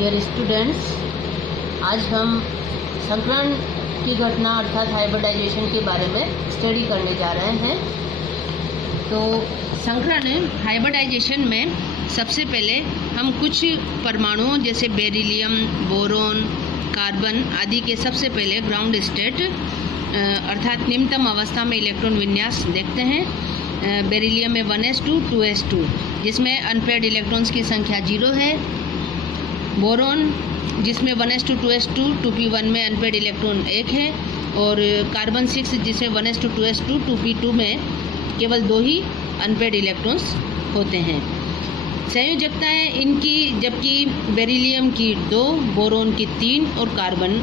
Dear students, आज हम संकरण की घटना अर्थात हाइब्रिडाइजेशन के बारे में स्टडी करने जा रहे हैं। तो संकरण हाइब्रिडाइजेशन में सबसे पहले हम कुछ परमाणुओं जैसे बेरिलियम, बोरोन, कार्बन आदि के सबसे पहले ग्राउंड स्टेट अर्थात निम्नतम अवस्था में इलेक्ट्रॉन विन्यास देखते हैं। बेरिलियम में 1s2 2s2 जिसमें अनपेयर्ड इलेक्ट्रॉन्स की संख्या 0 है। बोरोन जिसमें 1s2 2s2 2p1 में अनपेयर्ड इलेक्ट्रॉन 1 है। और कार्बन 6 जिसमें 1s2 2s2 2p2 में केवल 2 ही अनपेयर्ड इलेक्ट्रॉन्स होते हैं। संयोजकताएं इनकी जबकि बेरिलियम की 2, बोरोन की 3 और कार्बन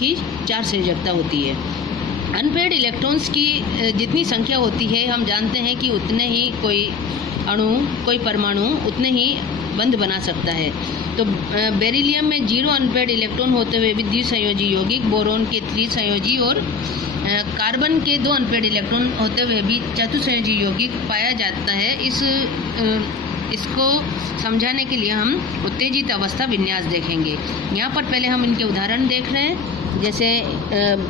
की 4 संयोजकता होती है। अनपेयर्ड इलेक्ट्रॉन्स की जितनी संख्या होती है हम जानते हैं कि उतने ही कोई अणु, कोई परमाणु उतने ही बंध बना सकता है। तो बेरिलियम में 0 अनपेयर्ड इलेक्ट्रॉन होते हुए भी द्विसंयोजी यौगिक, बोरोन के 3 संयोजी और कार्बन के 2 अनपेयर्ड इलेक्ट्रॉन होते हुए भी चतुसंयोजी यौगिक पाया जाता है। इसको समझाने के लिए हम उत्तेजित अवस्था विन्यास देखेंगे। यहाँ पर पहले हम इनके उदाहरण देख रहे हैं, जैसे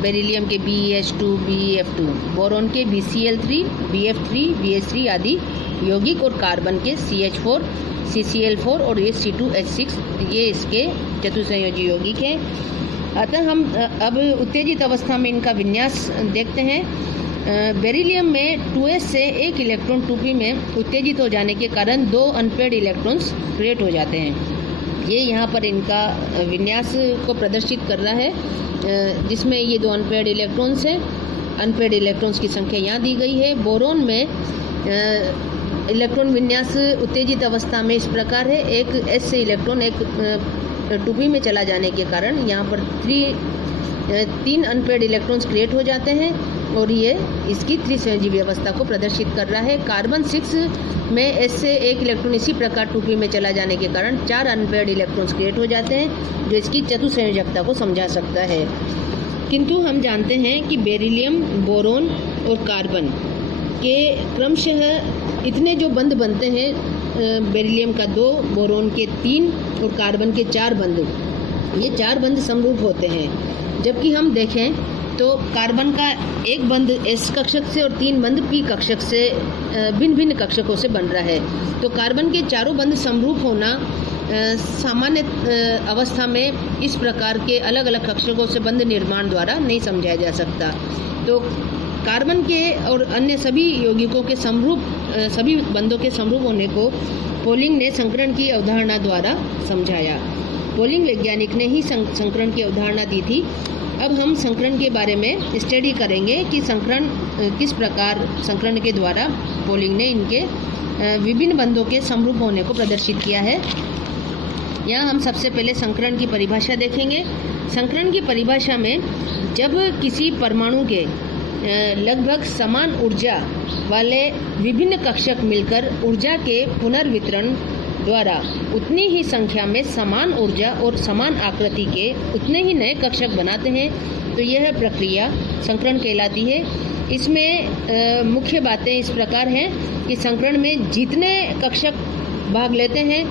बेरिलियम के BeH2, BeF2, बोरोन के BCl3, BF3, BH3 आदि यौगिक और कार्बन के CH4, CCl4 और ये C2H6 ये इसके चतुसंयोजी यौगिक हैं। अतः हम अब उत्तेजित अवस्था में इनका विन्यास देखते हैं। बेरिलियम में 2s से 1 इलेक्ट्रॉन 2p में उत्तेजित हो जाने के कारण 2 अनपेयर्ड इलेक्ट्रॉन्स क्रिएट हो जाते हैं। ये यहाँ पर इनका विन्यास को प्रदर्शित कर रहा है, जिसमें ये 2 अनपेयर्ड इलेक्ट्रॉन्स हैं। अनपेयर्ड इलेक्ट्रॉन्स की संख्या यहाँ दी गई है। बोरोन में इलेक्ट्रॉन विन्यास उत्तेजित अवस्था में इस प्रकार है। एक s से इलेक्ट्रॉन एक 2p में चला जाने के कारण यहाँ पर 3 अनपेयर्ड इलेक्ट्रॉन्स क्रिएट हो जाते हैं और ये इसकी त्रिसंयोजी व्यवस्था को प्रदर्शित कर रहा है। कार्बन 6 में s से 1 इलेक्ट्रॉन इसी प्रकार 2p में चला जाने के कारण 4 अनपेयर्ड इलेक्ट्रॉन्स क्रिएट हो जाते हैं, जो इसकी चतुसंयोजकता को समझा सकता है। किंतु हम जानते हैं कि बेरिलियम, बोरोन और कार्बन के क्रमशः इतने जो बंध बनते हैं, बेरिलियम का 2, बोरोन के 3 और कार्बन के 4 बंध, ये 4 बंध समरूप होते हैं। जबकि हम देखें तो कार्बन का एक बंध s कक्षक से और 3 बंध p कक्षक से भिन्न भिन्न कक्षकों से बन रहा है। तो कार्बन के चारों बंध समरूप होना सामान्य अवस्था में इस प्रकार के अलग अलग कक्षकों से बंध निर्माण द्वारा नहीं समझाया जा सकता। तो कार्बन के और अन्य सभी यौगिकों के समरूप, सभी बंधों के समरूप होने को पोलिंग ने संकरण की अवधारणा द्वारा समझाया। पोलिंग वैज्ञानिक ने ही संकरण की अवधारणा दी थी। अब हम संकरण के बारे में स्टडी करेंगे कि संकरण किस प्रकार संकरण के द्वारा पोलिंग ने इनके विभिन्न बंधों के समरूप होने को प्रदर्शित किया है। यहाँ हम सबसे पहले संकरण की परिभाषा देखेंगे। संकरण की परिभाषा में जब किसी परमाणु के लगभग समान ऊर्जा वाले विभिन्न कक्षक मिलकर ऊर्जा के पुनर्वितरण द्वारा उतनी ही संख्या में समान ऊर्जा और समान आकृति के उतने ही नए कक्षक बनाते हैं, तो यह प्रक्रिया संकरण कहलाती है। इसमें मुख्य बातें इस प्रकार हैं कि संकरण में जितने कक्षक भाग लेते हैं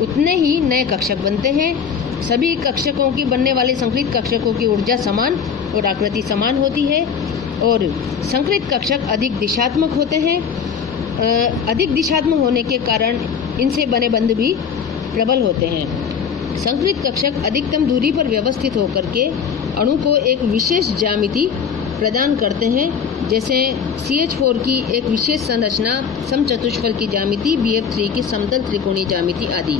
उतने ही नए कक्षक बनते हैं। सभी कक्षकों की बनने वाले संकरित कक्षकों की ऊर्जा समान और आकृति समान होती है और संकरित कक्षक अधिक दिशात्मक होते हैं। अधिक दिशात्मक होने के कारण इनसे बने बंध भी प्रबल होते हैं। संकरित कक्षक अधिकतम दूरी पर व्यवस्थित होकर के अणु को एक विशेष ज्यामिति प्रदान करते हैं, जैसे CH4 की एक विशेष संरचना, समचतुष्फल की ज्यामिति, BF3 की समतल त्रिकोणीय ज्यामिति आदि।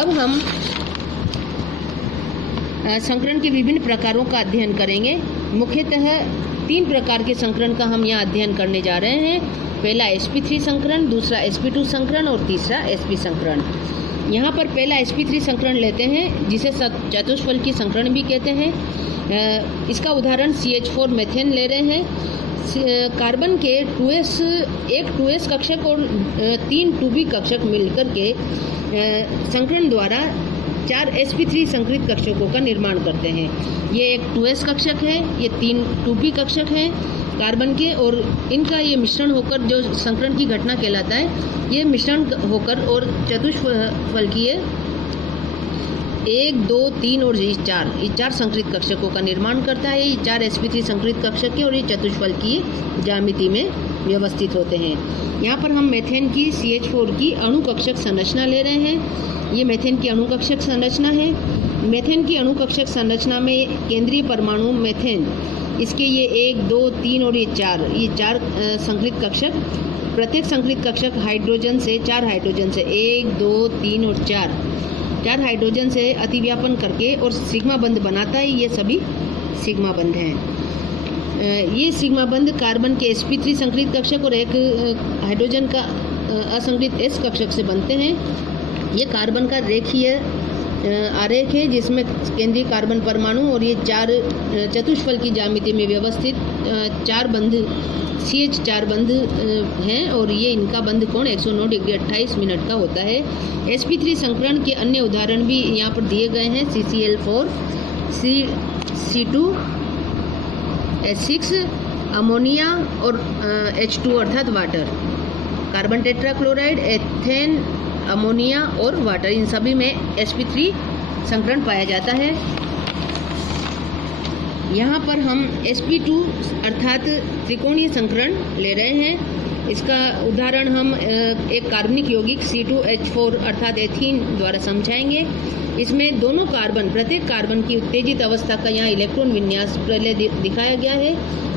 अब हम संकरण के विभिन्न प्रकारों का अध्ययन करेंगे। मुख्यतः 3 प्रकार के संकरण का हम यहाँ अध्ययन करने जा रहे हैं। पहला sp3 संकरण, दूसरा sp2 संकरण और तीसरा sp संकरण। यहाँ पर पहला sp3 संकरण लेते हैं, जिसे चतुष्फल की संकरण भी कहते हैं। इसका उदाहरण CH4 मेथेन ले रहे हैं। कार्बन के 1 2s कक्षक और 3 2p कक्षक मिलकर के संकरण द्वारा 4 sp3 संकरित कक्षकों का निर्माण करते हैं। ये एक 2s कक्षक है, ये 3 2p कक्षक हैं कार्बन के, और इनका ये मिश्रण होकर जो संकरण की घटना कहलाता है, ये मिश्रण होकर और चतुष्फलकीय 1, 2, 3 और ये 4 संकरित कक्षकों का निर्माण करता है। ये 4 sp3 संकरित कक्षक के और ये चतुष्फल की ज्यामिति में व्यवस्थित होते हैं। यहाँ पर हम मेथेन की CH4 की अणु कक्षक संरचना ले रहे हैं। ये मेथेन की अणु कक्षक संरचना है। मेथेन की अणु कक्षक संरचना में केंद्रीय परमाणु मेथेन, इसके ये 1, 2, 3 और ये 4 संकरित कक्षक, प्रत्येक संकरित कक्षक हाइड्रोजन से 4 हाइड्रोजन से 1, 2, 3 और 4 हाइड्रोजन से अतिव्यापन करके और सिग्मा बंध बनाता है। ये सभी सिग्मा बंध हैं। ये सिग्मा बंध कार्बन के sp3 संकरित कक्षक और एक हाइड्रोजन का असंकरित s कक्षक से बनते हैं। ये कार्बन का रेखीय आरेख है जिसमें केंद्रीय कार्बन परमाणु और ये 4 चतुष्फल की ज्यामिति में व्यवस्थित 4 बंध CH4 बंध हैं और ये इनका बंध कोण 109 डिग्री 28 मिनट का होता है। sp3 संकरण के अन्य उदाहरण भी यहाँ पर दिए गए हैं। CCl4, C2H6, अमोनिया और H2 अर्थात water, carbon tetrachloride, ethane, ammonia और वाटर, इन सभी में sp3 संकरण पाया जाता है। यहाँ पर हम sp2 अर्थात त्रिकोणीय संकरण ले रहे हैं। इसका उदाहरण हम एक कार्बनिक यौगिक C2H4 अर्थात एथीन द्वारा समझाएंगे। इसमें दोनों कार्बन, प्रत्येक कार्बन की उत्तेजित अवस्था का यहाँ इलेक्ट्रॉन विन्यास पहले दिखाया गया है।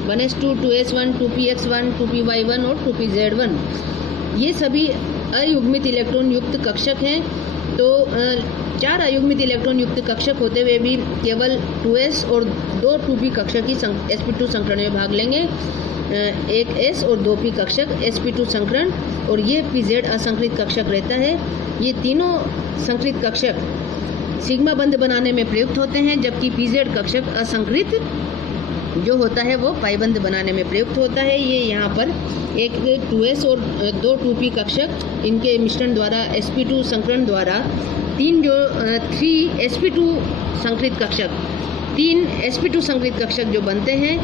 1s2, 2s1, 2px1, 2py1 और 2pz1। ये सभी अयुग्मित इलेक्ट्रॉन युक्त कक्षक हैं। तो 4 अयुग्मित इलेक्ट्रॉन युक्त कक्षक होते हुए भी केवल 2s और 2 2p कक्षक ही sp2 संकरण में भाग लेंगे। एक s और 2p कक्षक sp2 संकरण और ये pz असंकरित कक्षक रहता है। ये तीनों संकरित कक्षक सिग्मा बंध बनाने में प्रयुक्त होते हैं, जबकि pz कक्षक असंकरित जो होता है वो पाई बंध बनाने में प्रयुक्त होता है। ये यहाँ पर एक 2s और 2 2p कक्षक, इनके मिश्रण द्वारा sp2 संकरण द्वारा 3 sp2 संकरित कक्षक, 3 sp2 संकरित कक्षक जो बनते हैं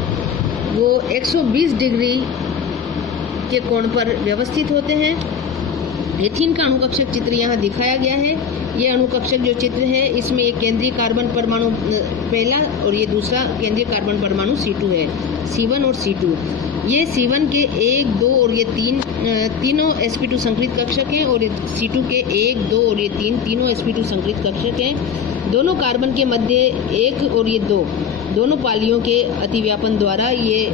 वो 120 डिग्री के कोण पर व्यवस्थित होते हैं। एथीन का अणुकक्षक चित्र यहाँ दिखाया गया है। ये अणुकक्षक जो चित्र है इसमें एक केंद्रीय कार्बन परमाणु पहला और ये दूसरा केंद्रीय कार्बन परमाणु C2 है, C1 और C2। ये C1 के 1, 2 और ये 3 तीनों sp2 संकरित कक्षक हैं और C2 के 1, 2 और ये 3 तीनों sp2 संकरित कक्षक हैं। दोनों कार्बन के मध्य 1 और ये 2 दोनों पालियों के अतिव्यापन द्वारा ये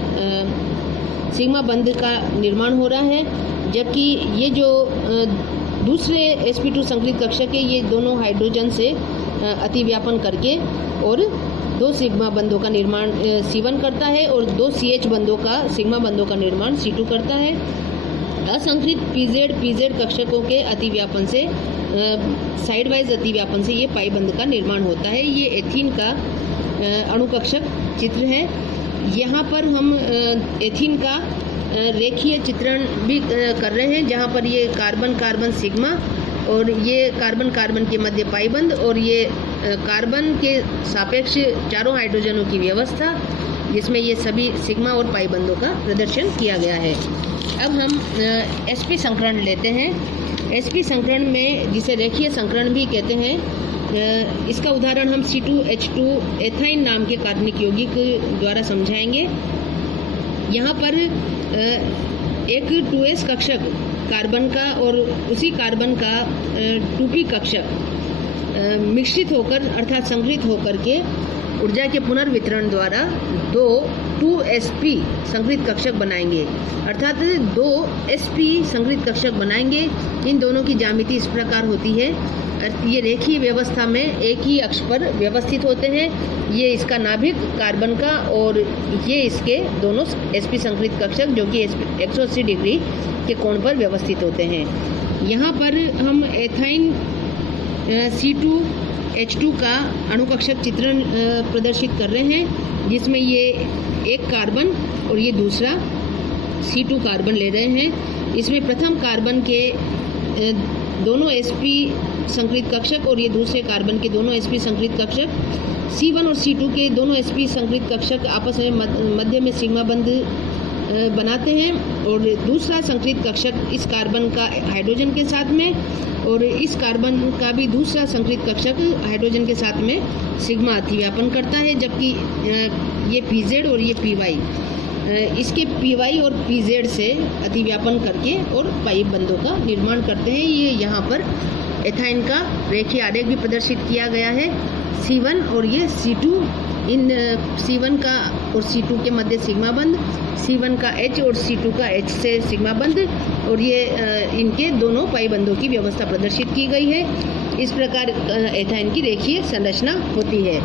सिग्मा बंध का निर्माण हो रहा है, जबकि ये जो दूसरे sp2 संकरित कक्षक है ये दोनों हाइड्रोजन से अतिव्यापन करके और 2 सिग्मा बंधों का निर्माण C1 करता है और 2 CH बंधों का सिग्मा बंधों का निर्माण C2 करता है। असंकरित pz कक्षकों के अतिव्यापन से साइड वाइज अतिव्यापन से ये पाई बंध का निर्माण होता है। ये एथीन का अणुकक्षक चित्र है। यहाँ पर हम एथीन का रेखीय चित्रण भी कर रहे हैं, जहाँ पर ये कार्बन कार्बन सिग्मा और ये कार्बन कार्बन के मध्य पाई बंध और ये कार्बन के सापेक्ष चारों हाइड्रोजनों की व्यवस्था, जिसमें ये सभी सिग्मा और पाई बंधों का प्रदर्शन किया गया है। अब हम sp संकरण लेते हैं। sp संकरण में, जिसे रेखीय संकरण भी कहते हैं, इसका उदाहरण हम C2H2 एथाइन नाम के कार्बनिक यौगिक द्वारा समझाएंगे। यहाँ पर एक 2s कक्षक कार्बन का और उसी कार्बन का 2p कक्षक मिश्रित होकर अर्थात संकरित होकर के ऊर्जा के पुनर्वितरण द्वारा 2sp संकरित कक्षक बनाएंगे, अर्थात 2sp संकरित कक्षक बनाएंगे। इन दोनों की ज्यामिति इस प्रकार होती है। ये रेखीय व्यवस्था में एक ही अक्ष पर व्यवस्थित होते हैं। ये इसका नाभिक कार्बन का और ये इसके दोनों sp संकरित कक्षक जो कि 180 डिग्री के कोण पर व्यवस्थित होते हैं। यहाँ पर हम एथाइन C2H2 का अणुकक्षक चित्रण प्रदर्शित कर रहे हैं, जिसमें ये एक कार्बन और ये दूसरा C2 कार्बन ले रहे हैं। इसमें प्रथम कार्बन के दोनों sp संकरित कक्षक और ये दूसरे कार्बन के दोनों sp संकरित कक्षक, C1 और C2 के दोनों sp संकरित कक्षक आपस में मध्य में सिग्मा बंध बनाते हैं, और दूसरा संकरित कक्षक इस कार्बन का हाइड्रोजन के साथ में, और इस कार्बन का भी दूसरा संकरित कक्षक हाइड्रोजन के साथ में सिग्मा अतिव्यापन करता है, जबकि ये pz और ये py इसके py और pz से अतिव्यापन करके और पाई बंधों का निर्माण करते हैं। ये यहाँ पर एथाइन का रेखीय आरेख भी प्रदर्शित किया गया है। C1 और ये C2, इन C1 का और C2 के मध्य सिग्मा बंध, C1 का H और C2 का H से सिग्मा बंध, और ये इनके दोनों पाई बंधों की व्यवस्था प्रदर्शित की गई है। इस प्रकार एथाइन की रेखीय संरचना होती है।